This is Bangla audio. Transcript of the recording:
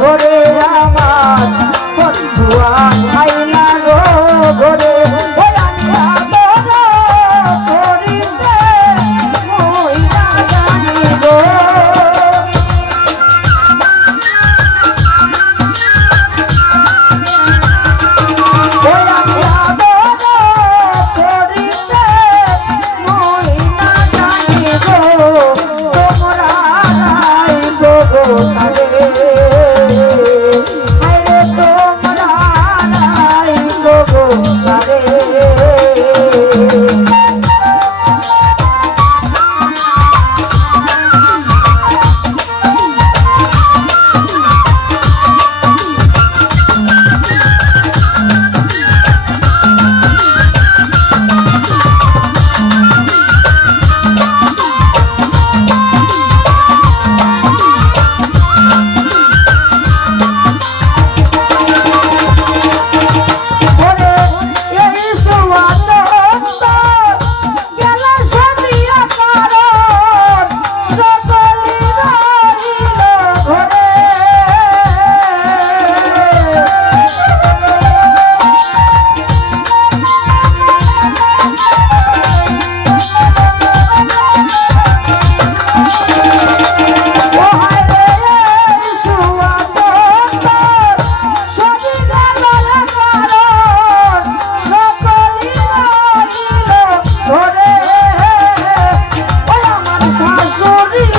ভরে আমার বন্ধুয়া মরে